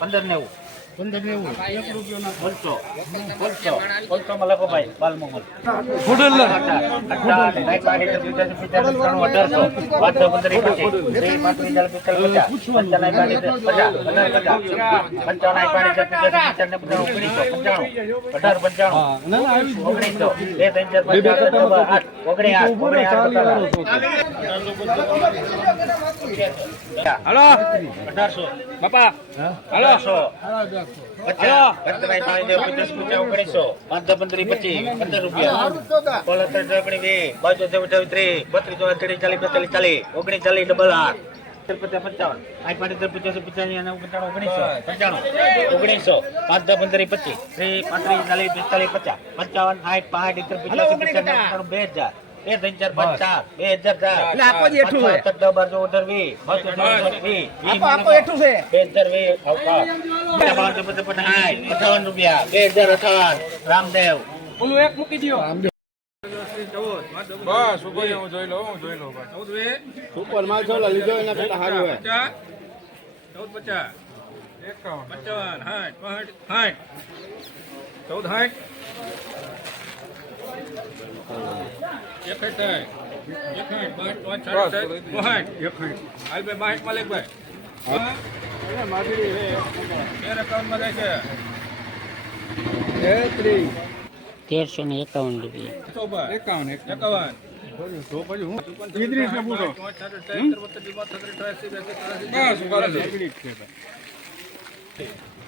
પંદર નેવું. હાલો અઢારસો બાપા હાલો ઓગણીસો. ચાલીસ ડબલ આઠ. ઓગણીસો. પંચાણું ઓગણીસો. પાંચ દસ પંદર પચીસ. ત્રીસ પાંત્રીસ ચાલીસ પિસ્તાલીસ પચાસ. પંચાવન સાઠ પચાસ બે હજાર. બે ત્રણ ચાર પાંચ ચાર. બે એટલે આપો જ એઠું છે. આપો આપો એઠું છે. હજાર વીસ અવકાશ બાવન ચોપન ચોપન સાઠ અઠાવન રૂપિયા. બે હજાર અઠાવન. રામદેવ. ઓલું એક મૂકી દો બસ ઉપર હું જોઈ લઉં હું જોઈ લઉં ચૌદ વે સુપર માલ છોલા લીધો એના કરતા સારું હોય. પચાસ. ચૌદ પચાસ. એકાવન. પંચાવન પાંઠ ચૌદ સાઠ. ત્રીસ ને એકાવન રૂપિયા એકાવન એકાવન તો પછી હું ત્રીસ ને પૂછો બસ ઉપર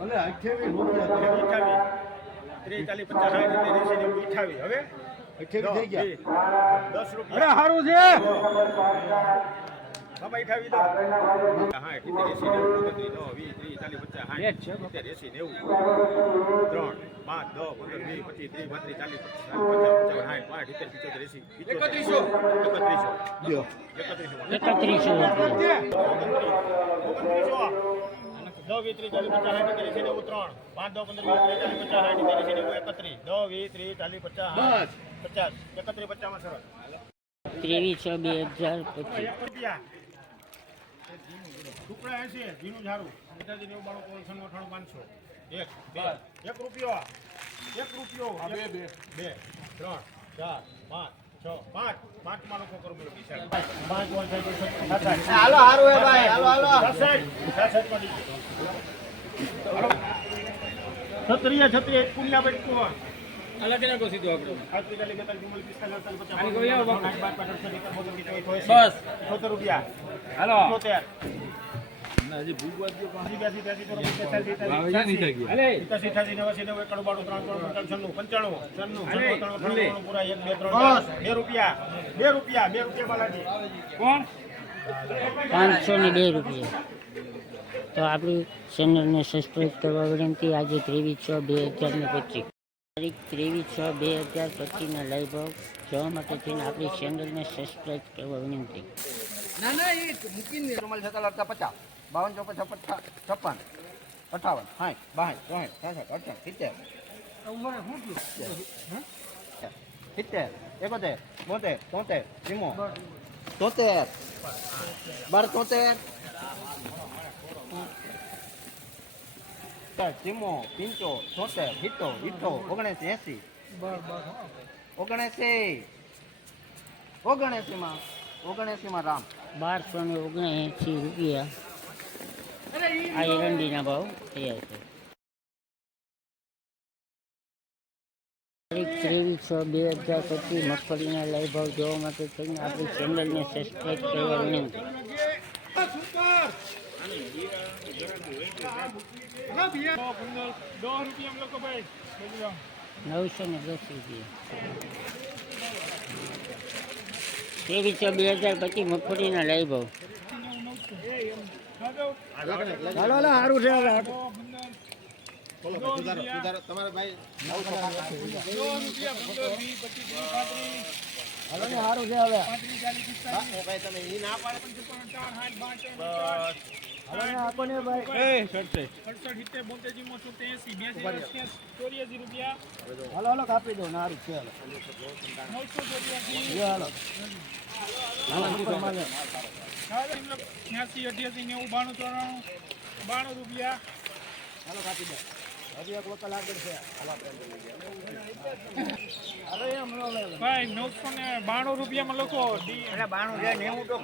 અને અઠ્યાવીસ રૂપિયા અઠ્યાવીસ થઈ ગયા. દસ રૂપિયા. સારું છે. બાબા અઠાવી દો. હા સિત્તેર એસી નેવું વીસ ત્રીસ ચાલીસ પચાસ સાઠ સિત્તેર એસી નેવું ત્રણ પાંચ દસ પંદર વીસ પચીસ ત્રીસ બત્રીસ ચાલીસ પચાસ પંચાવન સાઠ સિત્તેર પિત્તોતેર એસી એકત્રીસો. એકત્રીસો. એકત્રીસો એકત્રીસો. રૂપિયા ઓગણત્રીસો દસ વીસ ત્રીસ ચાલીસ પચાસ સાઠ કરી. છે નેવું ત્રણ પાંચ દસ પંદર વીસ ત્રીસ ચાલીસ પચાસ સાઠ કરી. છે નેવું એકત્રીસ. દસ વીસ ત્રીસ ચાલીસ પચાસ પચાસ. એકત્રીસ પચાસમાં સરસ. ત્રેવીસો બે હજાર પચીસ. રૂપિયા. ટુકડા એસી જીનું ઝાડું. પિતાજી નેવું બાળકો અઠાણું પાંચસો. એક બે. એક રૂપિયો. એક રૂપિયો. બે બે. બે ત્રણ. ચાર પાંચ છ પાંચ. પાંચમાં લોકો કરું બોલો પાંચ વર્ષ હાલો સારું હે ભાઈ. હાલો હાલો. છત્રીય છત્રીય એક પુણ્યા બેઠું અલગ કેના કહું સીધું આપણે બસ. છોતેર રૂપિયા. હાલો. છોતેર પાંચસો ને બે રૂપિયા. તો આપણી ચેનલને સબસ્ક્રાઈબ કરવા વિનંતી આજે ત્રેવીસ છ બે હજાર ને પચીસ. તારીખ ત્રેવીસ છ બે હજાર પચીસના લાઈવ જોવા માટે થઈને આપણી ચેનલને સબસ્ક્રાઈબ કરવા વિનંતી. રૂમાલ જતા લડતા પચાસ. બાવન ચોપન છપ્પન છપ્પન. અઠાવન. સાઠ બાસઠ ચોસઠ છાસઠ અડસઠ સિત્તેર. સિત્તેર એકોતેર બોતેર તોતેર ચીમો તોતેર. બાર તોતેર. ચીમો પિંચો તોતેર હિત્તો હિતો ઓગણીસ એસી. ઓગણસી. ઓગણસીમાં ઓગણસીમાં રામ. બારસો ને ઓગણએંસી રૂપિયા. આ એરંડીના ભાવ થયા છે. તારીખ બે હજાર પચીસ મગફળીના લાઈવ ભાવ જોવા માટે થઈને આપણી ચેનલને સબસ્ક્રાઈબ કરવા નવસો ને દસ રૂપિયા. ત્રેવીસો બે હજાર પચીસ મગફળીના લાઈવ ભાવ. હાલો ભાઈ સારું છે હવે હાલો ને સારું છે હવે. હાલો ને આપો ને રૂપિયા હાલો હાલો કાપી દો ને સારું છે હાલો. લ્યો, હાલો. હાલો, ઉપર ચોરાણું બાણું રૂપિયા. હાલો કાપી દો. હજી એક વખત આગળ છે. ભાઈ નવસો ને બાણું રૂપિયામાં લખો. બાણું નેવું તો